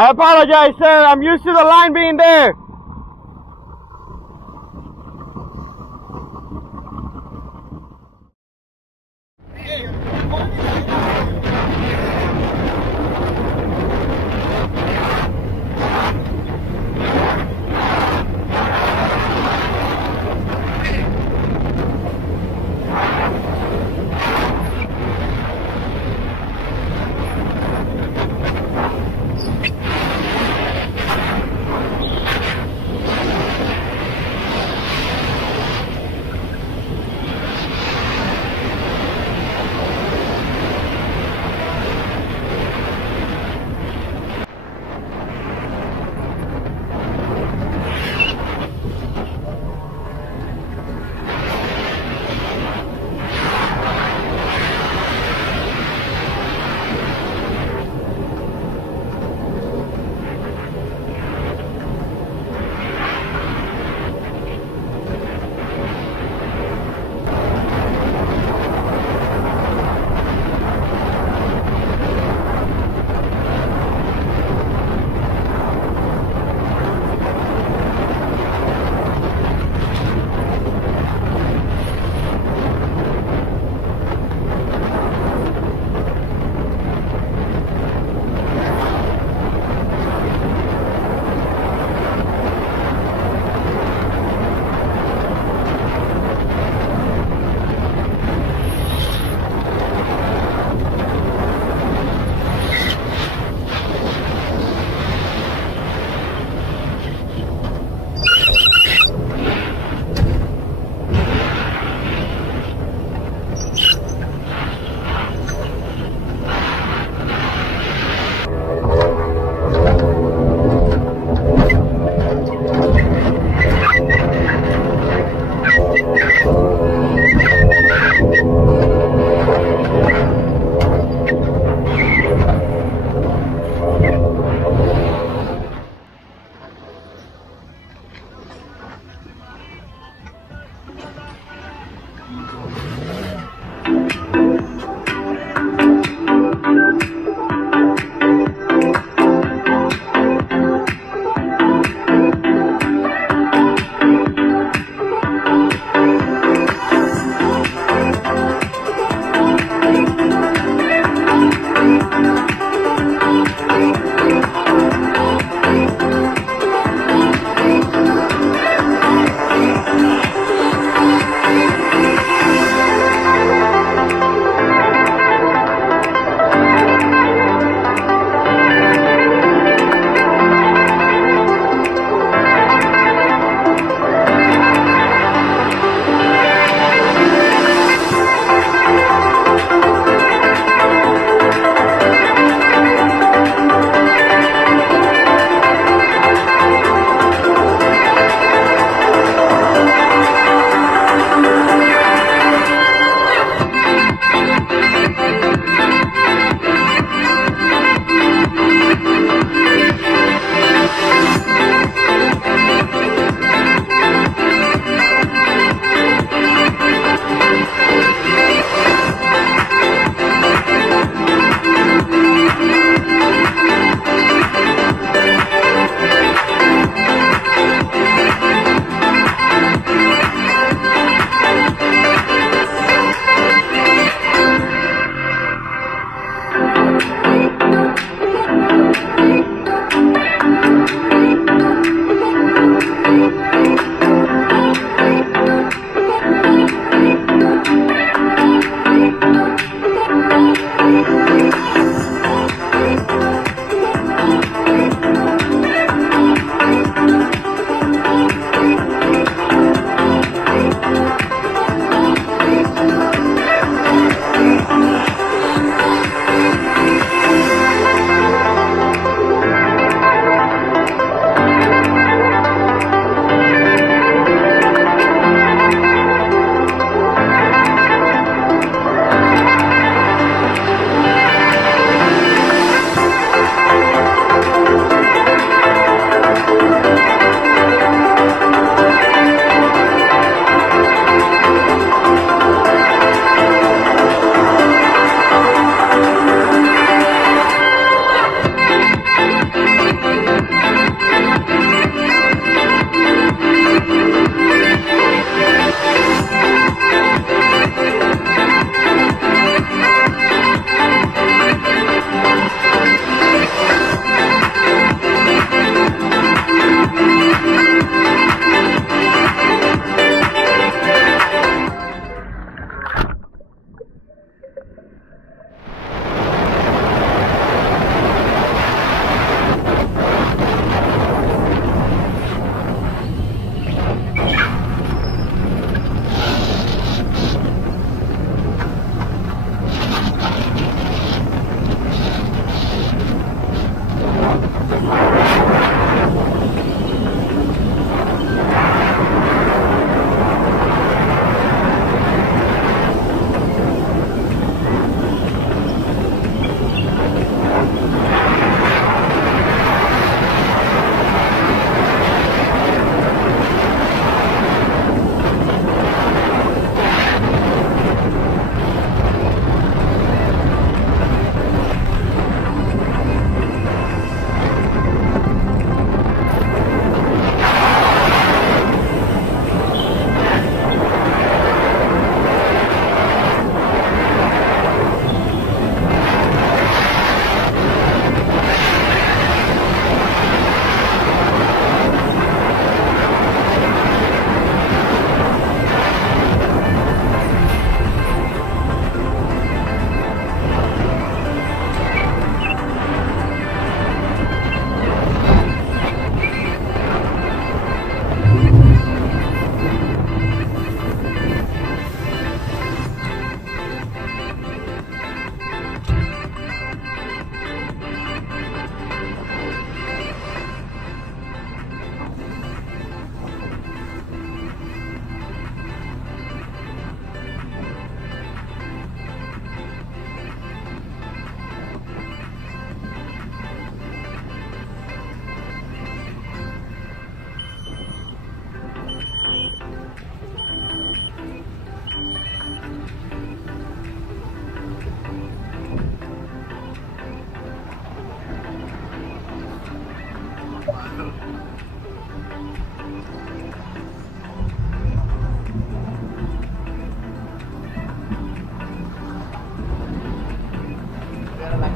I apologize, sir. I'm used to the line being there.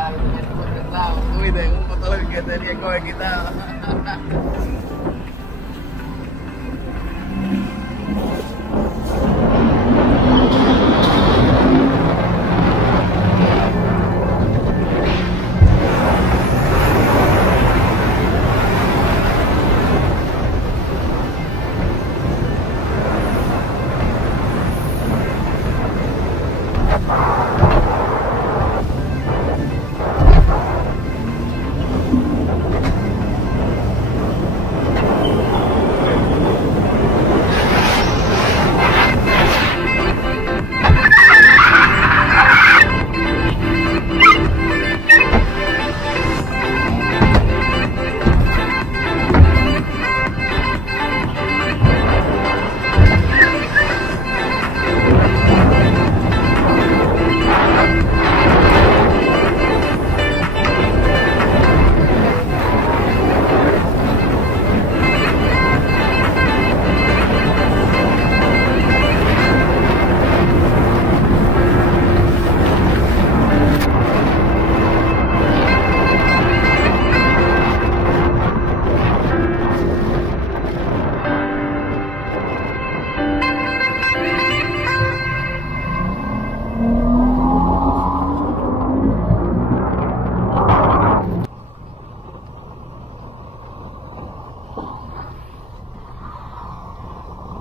Claro, cuiden un motor que tenía que haber quitado.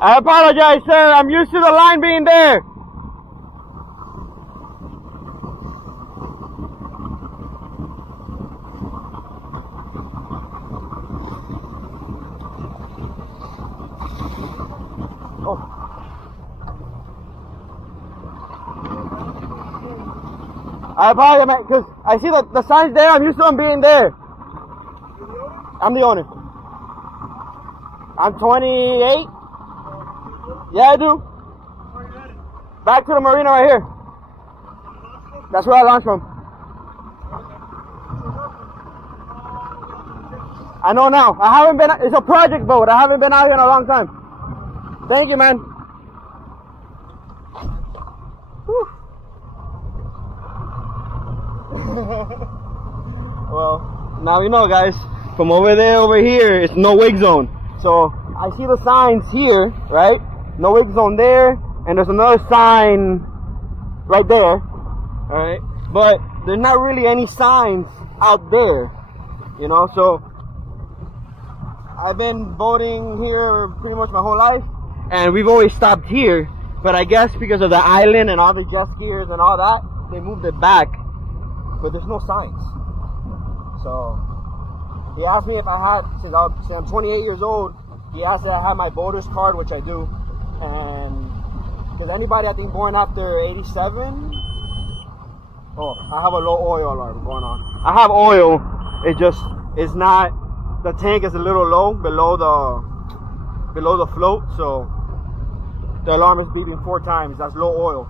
I apologize, sir. I'm used to the line being there. Oh. I apologize, man, because I see the signs there. I'm used to them being there. I'm the owner. I'm 28. Yeah, I do. Back to the marina right here. That's where I launched from. I know now. I haven't been, it's a project boat. I haven't been out here in a long time. Thank you, man. Well, now you know, guys. From over there over here, it's no wake zone. So I see the signs here, right? No wake zone there, and there's another sign right there, alright? But there's not really any signs out there, you know? So I've been boating here pretty much my whole life, and we've always stopped here. But I guess because of the island and all the jet skiers and all that, they moved it back. But there's no signs. So he asked me if I had, since I'm 28 years old, he asked if I had my boater's card, which I do. And because anybody, I think, born after 87, oh, I have a low oil alarm going on. I have oil, it just is not, the tank is a little low below the float, so the alarm is beeping 4 times. That's low oil.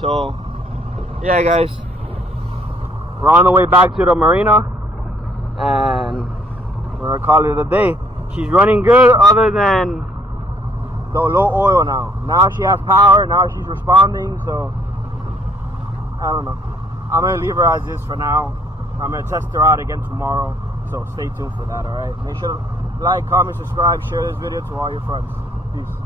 So yeah, guys, we're on the way back to the marina, and we're gonna call it a day. She's running good, other than the low oil now. Now she has power, now she's responding, so I don't know. I'm gonna leave her as is for now. I'm gonna test her out again tomorrow, so stay tuned for that, alright? Make sure to like, comment, subscribe, share this video to all your friends. Peace.